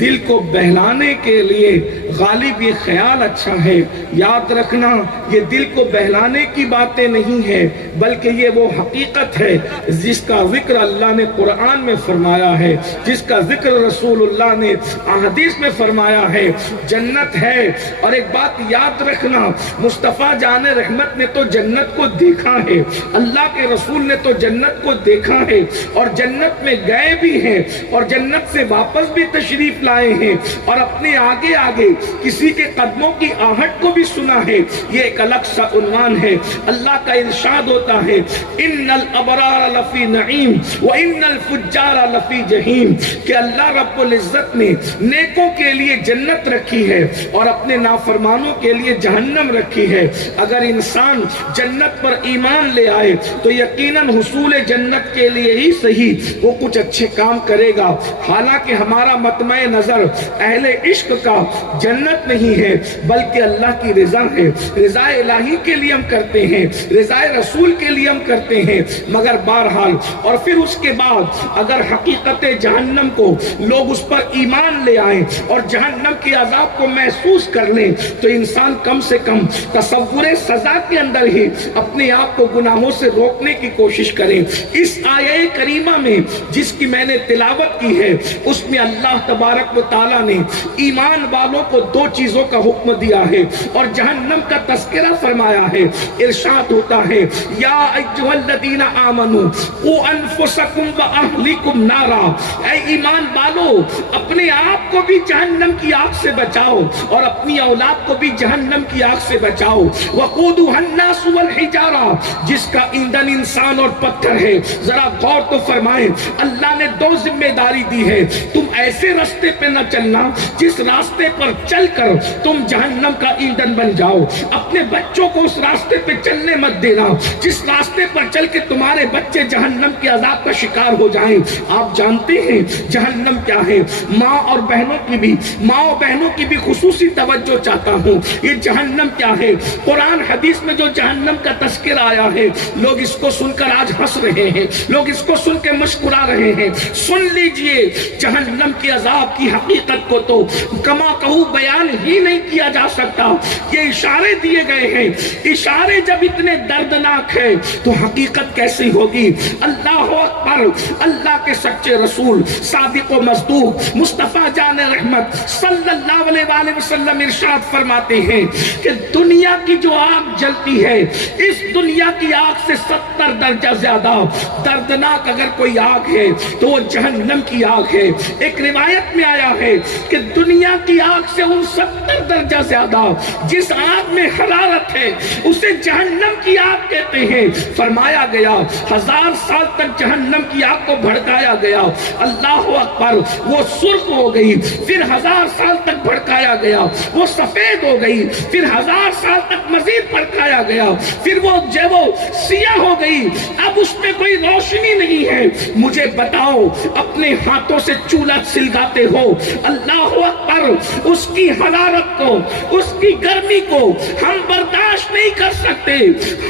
دل کو بہلانے کے لیے غالب یہ خیال اچھا ہے۔ یاد رکھنا یہ دل کو بہلانے کی باتیں نہیں ہے بلکہ یہ وہ حقیقت ہے جس کا ذکر اللہ نے قرآن میں فرمایا ہے، جس کا ذکر رسول اللہ نے احادیث میں فرمایا ہے۔ جنت ہے، اور ایک بات یاد رکھنا، مصطفیٰ جان رحمت نے تو جنت کو دیکھا ہے، اللہ کے رسول نے تو جنت کو دیکھا ہے اور جنت میں گئے بھی ہیں اور جنت سے واپس بھی تشریف لائے ہیں اور اپنے آگے آگے کسی کے قدموں کی آہٹ کو بھی سنا ہے۔ یہ ایک الگ سا عنوان ہے۔ اللہ کا ارشاد ہوتا ہے ان الابرار لفی نعیم وان الفجار لفی جہیم، کہ اللہ رب العزت نے نیکوں کے لیے جنت رکھی ہے اور اپنے نافرمانوں کے لیے جہنم رکھی ہے۔ اگر انسان جنت پر ایمان لے آئے تو یقیناً حصول جنت کے لیے ہی صحیح وہ کچھ اچھے کام کرے گا۔ حالانکہ ہمارا مطمع نظر اہل عشق کا جنت نہیں ہے بلکہ اللہ کی رضا ہے۔ رضا الہی کے لیے ہم کرتے ہیں، رضا رسول کے لیے ہم کرتے ہیں، مگر بہرحال اور پھر اس کے بعد اگر حقیقت جہنم کو لوگ اس پر ایمان لے آئیں اور جہنم کے عذاب کو محسوس کر لیں تو انسان کم سے کم تصور سزا کے اندر ہی اپنے آپ کو گناہوں سے روکنے کی کوشش کریں۔ اس آیہ کریمہ میں جس کی میں نے تلاوت کی ہے اس میں اللہ تبارک و تعالیٰ نے ایمان والوں کو دو چیزوں کا حکم دیا ہے اور جہنم کا تذکرہ فرمایا ہے۔ ارشاد ہوتا ہے یا ایھا الذین آمنوا قوا انفسکم واہلیکم نارا، اے ایمان والو اپنے آپ کو بھی جہنم کی آگ سے بچاؤ اور اپنی اولاد کو بھی جہنم کی آگ سے بچاؤ۔ وقودھا الناس والحجارہ، جس کا ایندھن انسان اور پتھر ہے۔ ذرا غور تو فرمائیں، اللہ نے دو ذمہ داری دی ہے۔ تم ایسے راستے پہ نہ چلنا جس راستے پر چل کر تم جہنم کا ایندھن بن جاؤ، اپنے بچوں کو اس راستے پہ چلنے مت دینا جس راستے پر چل کے تمہارے بچے جہنم کے عذاب کا شکار ہو جائیں۔ آپ جانتے ہیں جہنم کیا ہے؟ ماں اور بہنوں کی بھی خصوصی توجہ چاہتا ہوں۔ یہ جہنم کیا ہے؟ قرآن حدیث میں جو جہنم کا تذکرہ آیا ہے لوگ اس کو سن کر آج ہنس رہے ہیں، لوگ اس کو سن کے مسکرا رہے ہیں۔ سن لیجئے جہنم کے عذاب کی حقیقت کو تو کما کہو بیان ہی نہیں کیا جا سکتا۔ یہ اشارے دیے گئے ہیں، اشارے جب اتنے دردناک ہیں تو حقیقت کیسی ہوگی؟ اللہ اکبر! اللہ کے سچے رسول صادق و مصدوق مصطفیٰ جان رحمت صلی اللہ علیہ وآلہ وسلم ارشاد فرماتے ہیں کہ دنیا کی جو آگ جلتی ہے اس دنیا کی آگ سے 70 درجہ زیادہ دردناک اگر کوئی آگ ہے تو وہ جہنم کی آگ ہے۔ ایک روایت میں آیا ہے کہ دنیا کی آگ سے 69 درجہ زیادہ جس آگ میں حرارت ہے اسے جہنم کی آگ کہتے ہیں۔ فرمایا گیا 1000 سال تک جہنم کی آگ کو بھڑکایا گیا، اللہ اکبر، وہ سرخ ہو گئی، پھر 1000 سال تک بھڑکایا گیا وہ سفید ہو گئی، پھر 1000 سال تک مزید بھڑکایا گیا، پھر وہ سیاہ ہو گئی، اب اس میں کوئی روشنی نہیں ہے۔ مجھے بتاؤ اپنے ہاتھوں سے چولہا سلگاتے ہو، اللہ اکبر، اس کی حرارت کو اس کی گرمی کو ہم برداشت نہیں کر سکتے۔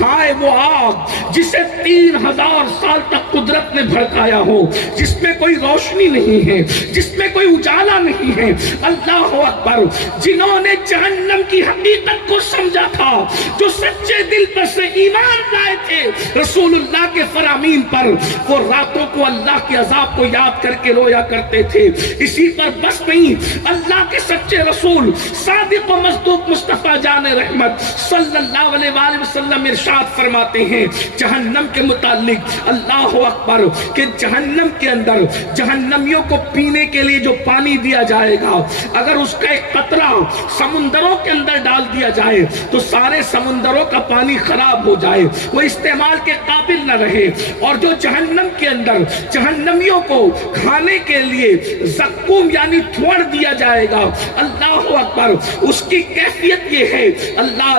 ہائے وہ آگ جسے 3000 سال تک قدرت نے بھڑکایا ہو، جس میں کوئی روشنی نہیں ہے، جس میں کوئی اجالا نہیں ہے، اللہ اکبر، جنہوں نے جہنم کی حقیقت کو سمجھا تھا، جو سچے دل پر سے ایمان لائے تھے رسول اللہ کے فرامین پر، وہ راتوں کو اللہ کے عذاب کو یاد کر کے رویا کرتے تھے۔ اسی پر بس نہیں، اللہ کے سچے رسول صادق و مصدوق مصطفیٰ جان رحمت صلی اللہ علیہ وآلہ وسلم ارشاد فرماتے ہیں جہنم کے متعلق، اللہ اکبر، کہ جہنم کے اندر جہنمیوں کو پینے کے لیے جو پانی دیا جائے گا اگر اس کا ایک قطرہ سمندروں کے اندر ڈال دیا جائے تو سارے سمندروں کا پانی خراب ہو جائے، وہ استعمال کے قابل نہ رہے۔ اور جو جہنم کے اندر جہنمیوں کو کھانے کے لیے زقوم یعنی تھوڑ دیا جائے گا، اللہ اکبر، اس کی کیفیت یہ ہے، اللہ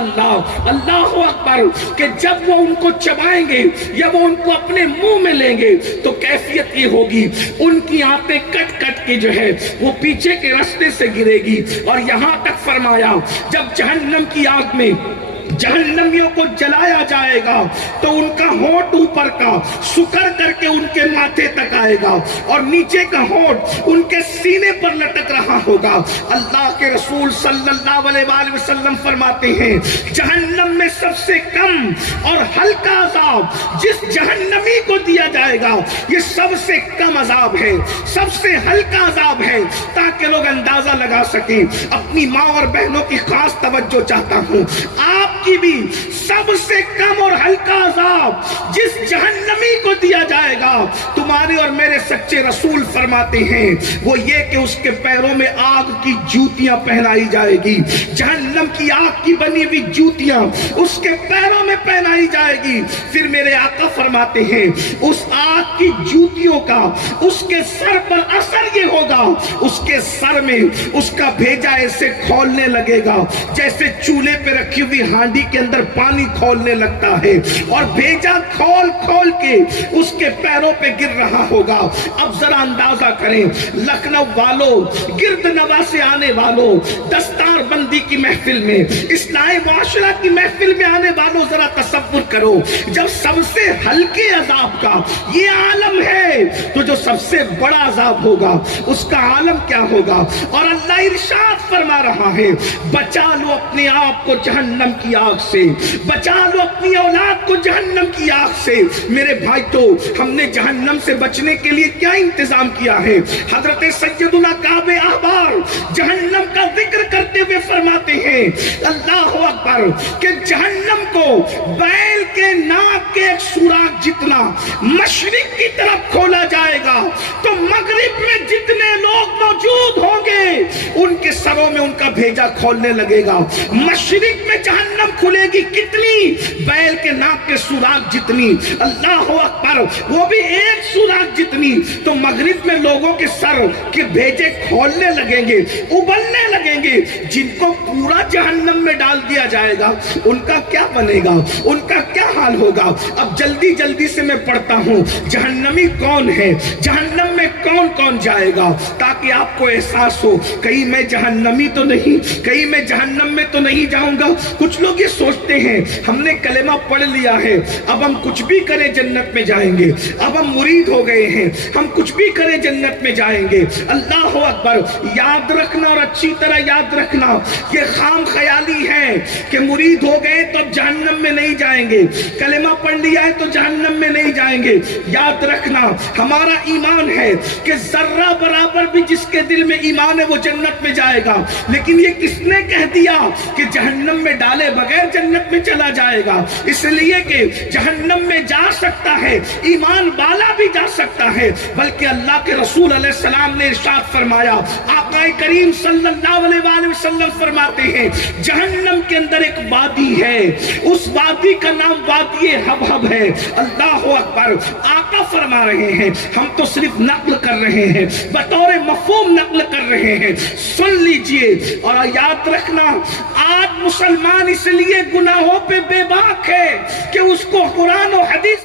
اکبر، کہ جب وہ ان کو چبائیں گے یا وہ ان کو اپنے منہ میں لیں گے تو کیفیت یہ ہوگی ان کی آنتیں کٹ کٹ کے جو ہے وہ پیچھے کے راستے سے گرے گی۔ اور یہاں تک فرمایا جب جہنم کی آگ میں جہنمیوں کو جلایا جائے گا تو ان کا ہونٹ اوپر کا سکڑ کر کے ان کے ماتھے تک آئے گا اور نیچے کا ہونٹ ان کے سینے پر لٹک رہا ہوگا۔ اللہ کے رسول صلی اللہ علیہ وآلہ وسلم فرماتے ہیں جہنم میں سب سے کم اور ہلکا عذاب جس جہنمی کو دیا جائے گا یہ سب سے کم عذاب ہے، سب سے ہلکا عذاب ہے، تاکہ لوگ اندازہ لگا سکیں۔ اپنی ماں اور بہنوں کی خاص توجہ چاہتا ہوں، آپ کی بھی سب سے کم اور ہلکا عذاب جس جہنمی کو دیا جائے گا تمہارے اور میرے سچے رسول فرماتے ہیں وہ یہ کہ اس کے پیروں میں آگ کی جوتیاں پہنائی جائے گی، جہنم کی آگ کی بنی ہوئی جوتیاں اس کے پیروں میں پہنائی جائے گی۔ پھر میرے آقا فرماتے ہیں اس آگ کی جوتیوں کا اس کے سر پر اثر یہ ہوگا اس کے سر میں اس کا بھیجا ایسے کھولنے لگے گا جیسے چولہے پہ رکھی ہوئی ہانڈی کے اندر پانی کھولنے لگتا ہے، اور بھیجا کھول کھول کے اس کے پیروں پہ گر رہا ہوگا۔ اب ذرا اندازہ کریں، لکھنؤ والوں، گرد نواح سے آنے والوں، دستار بندی کی محفل میں، اصلاح معاشرہ کی محفل میں آنے والوں، ذرا تصور کرو جب سب سے ہلکے عذاب کا یہ عالم ہے تو جو سب سے بڑا عذاب ہوگا اس کا عالم کیا ہوگا۔ اور اللہ ارشاد فرما رہا ہے بچا لو اپنے آپ کو جہنم کی آگ سے، بچا لو اپنی اولاد کو جہنم کی آگ سے۔ میرے بھائی تو ہم نے جہنم سے بچنے کے لیے کیا انتظام کیا ہے؟ حضرت سیدنا کعب احبار جہنم کا ذکر کرتے ہوئے فرماتے ہیں اللہ اکبر کہ جہنم کو بیل کے ناک کے ایک سوراخ جتنا مشرق کی طرف کھولا جائے گا تو مغرب میں جتنے لوگ موجود ہوں گے ان کے سروں میں ان کا بھیجا کھولنے لگے گا۔ مشرق میں جہنم کھلے گی کتنی؟ بیل کے ناک کے سوراخ جتنی، اللہ اکبر، وہ بھی ایک سوراخ جتنی۔ تو مغرب میں لوگوں کے سر کے بھیجے کھولنے لگیں گے، ابلنے لگیں گے۔ جن کو پورا جہنم میں ڈال دیا جائے گا ان کا کیا بنے گا، ان کا کیا حال ہوگا؟ اب جلدی جلدی سے میں پڑھتا ہوں جہنمی کون ہے، جہنم میں کون کون جائے گا، تاکہ آپ کو احساس ہو کہیں میں جہنمی تو نہیں، کہیں میں جہنم میں تو نہیں جاؤں گا۔ کچھ لوگ یہ سوچتے ہیں ہم نے کلمہ پڑھ لیا ہے اب ہم کچھ بھی کریں جنت میں جائیں گے، اب ہم مرید ہو گئے ہیں ہم کچھ بھی کریں جنت میں جائیں گے۔ اللہ اکبر، یاد رکھنا اور اچھی طرح یاد رکھنا یہ خام خیالی ہے کہ مرید ہو گئے تو اب جہنم میں نہیں جائیں گے، کلمہ پڑھ لیا ہے تو جہنم میں نہیں جائیں گے۔ یاد رکھنا ہمارا ایمان ہے کہ ذرہ برابر بھی جس کے دل میں ایمان ہے وہ جنت میں جائے گا، لیکن یہ کس نے کہہ دیا کہ جہنم میں ڈالے بغیر جنت میں چلا جائے گا؟ اس لیے کہ جہنم میں جا سکتا ہے ایمان والا بھی جا سکتا ہے، بلکہ اللہ کے رسول علیہ السلام نے ارشاد فرمایا، آقا کریم صلی اللہ علیہ وآلہ وسلم فرماتے ہیں جہنم کے اندر ایک وادی ہے، اس وادی کا نام وادی حبہب ہے۔ اللہ اکبر، آقا فرما رہے ہیں، ہم تو صرف نقل کر رہے ہیں، بطور مفہوم نقل کر رہے ہیں، سن لیجئے اور یاد رکھنا آج مسلمان اس لیے گناہوں پہ بے باک ہے کہ اس کو قرآن و حدیث